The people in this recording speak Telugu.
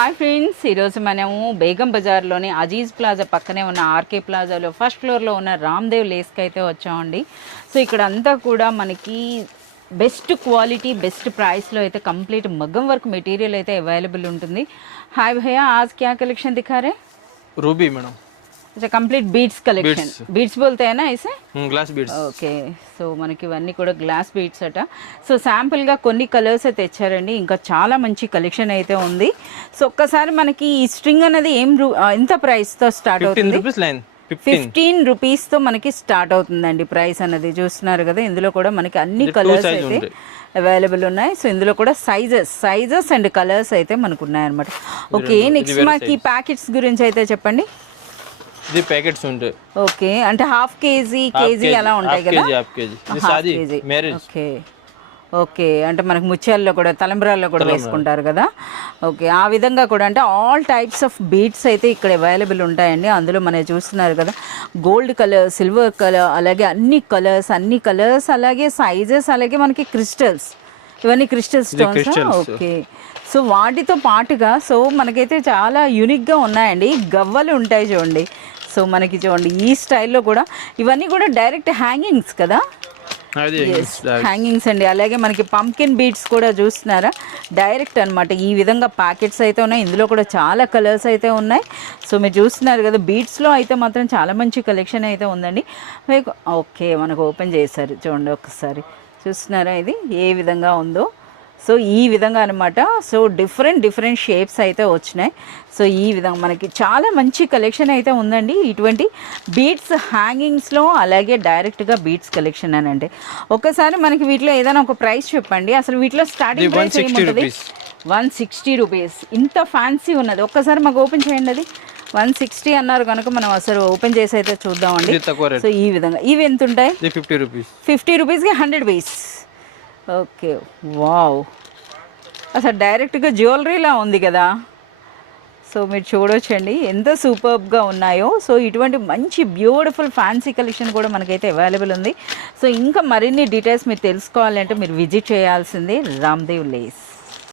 హాయ్ ఫ్రెండ్స్, ఈరోజు మనము బేగం బజార్లోని అజీజ్ ప్లాజా పక్కనే ఉన్న ఆర్కే ప్లాజాలో ఫస్ట్ ఫ్లోర్లో ఉన్న రామ్దేవ్ లేస్కి అయితే వచ్చామండి. సో ఇక్కడ అంతా కూడా మనకి బెస్ట్ క్వాలిటీ బెస్ట్ ప్రైస్లో అయితే కంప్లీట్ మగ్గం వర్క్ మెటీరియల్ అయితే అవైలబుల్ ఉంటుంది. హాయ్ భయ్యా, आज क्या कलेक्शन दिखा रहे? Ruby madam. अच्छा, कंप्लीट बीड्स कलेक्शन. बीड्स बोलते हैं ना इसे? Glass beads. ఓకే, సో మనకి ఇవన్నీ కూడా గ్లాస్ బీడ్స్ అట. సో శాంపుల్గా కొన్ని కలర్స్ అయితే తెచ్చారండి. ఇంకా చాలా మంచి కలెక్షన్ అయితే ఉంది. సో ఒక్కసారి మనకి ఈ స్ట్రింగ్ అనేది ఎంత ప్రైస్తో స్టార్ట్ అవుతుంది? 15 రూపీస్తో మనకి స్టార్ట్ అవుతుందండి ప్రైస్ అనేది. చూస్తున్నారు కదా, ఇందులో కూడా మనకి అన్ని కలర్స్ అయితే అవైలబుల్ ఉన్నాయి. సో ఇందులో కూడా సైజెస్ అండ్ కలర్స్ అయితే మనకు ఉన్నాయన్నమాట. ఓకే, నెక్స్ట్ మనకి ప్యాకెట్స్ గురించి అయితే చెప్పండి. ఇది ప్యాకెట్స్ ఉంటాయి. ఓకే, అంటే హాఫ్ కేజీ అలా ఉంటాయి కదా? ఓకే ఓకే, అంటే మనకు ముత్యాల్లో కూడా తలంబ్రాల్లో కూడా వేసుకుంటారు కదా. ఓకే, ఆ విధంగా కూడా అంటే ఆల్ టైప్స్ ఆఫ్ బీడ్స్ అయితే ఇక్కడ అవైలబుల్ ఉంటాయండి. అందులో మనం చూస్తున్నారు కదా, గోల్డ్ కలర్, సిల్వర్ కలర్, అలాగే అన్ని కలర్స్, అలాగే సైజెస్, అలాగే మనకి క్రిస్టల్స్, ఇవన్నీ క్రిస్టల్ స్టోన్స్. ఓకే, సో వాటితో పాటుగా సో మనకైతే చాలా యూనిక్గా ఉన్నాయండి. గవ్వలు ఉంటాయి చూడండి. సో మనకి చూడండి ఈ స్టైల్లో కూడా ఇవన్నీ కూడా డైరెక్ట్ హ్యాంగింగ్స్ కదా, హ్యాంగింగ్స్ అండి. అలాగే మనకి పంకిన్ బీడ్స్ కూడా చూస్తున్నారా, డైరెక్ట్ అనమాట. ఈ విధంగా ప్యాకెట్స్ అయితే ఉన్నాయి. ఇందులో కూడా చాలా కలర్స్ అయితే ఉన్నాయి. సో మీరు చూస్తున్నారు కదా, బీడ్స్లో అయితే మాత్రం చాలా మంచి కలెక్షన్ అయితే ఉందండి. ఓకే, మనకు ఓపెన్ చేశారు చూడండి ఒకసారి. చూస్తున్నారా ఇది ఏ విధంగా ఉందో? సో ఈ విధంగా అనమాట. సో డిఫరెంట్ షేప్స్ అయితే వచ్చినాయి. సో ఈ విధంగా మనకి చాలా మంచి కలెక్షన్ అయితే ఉందండి. ఇటువంటి బీడ్స్ హ్యాంగింగ్స్లో, అలాగే డైరెక్ట్గా బీడ్స్ కలెక్షన్ అని అంటే ఒకసారి మనకి వీటిలో ఏదైనా ఒక ప్రైస్ చెప్పండి. అసలు వీటిలో స్టార్టింగ్ ప్రైస్ ఏముంటుంది? 160 రూపీస్. ఇంత ఫ్యాన్సీ ఉన్నది. ఒక్కసారి మాకు ఓపెన్ చేయండి. అది 160 అన్నారు కనుక మనం అసలు ఓపెన్ చేసి అయితే చూద్దామండి. సో ఈ విధంగా ఇవి ఎంత ఉంటాయి? 50 రూపీస్కి 100 పీస్. ఓకే, వావ్, అసలు డైరెక్ట్గా జ్యువెలరీలా ఉంది కదా. సో మీరు చూడొచ్చండి ఎంత సూపర్బ్గా ఉన్నాయో. సో ఇటువంటి మంచి బ్యూటిఫుల్ ఫ్యాన్సీ కలెక్షన్ కూడా మనకైతే అవైలబుల్ ఉంది. సో ఇంకా మరిన్ని డీటెయిల్స్ మీరు తెలుసుకోవాలంటే మీరు విజిట్ చేయాల్సింది రామ్దేవ్ లేస్.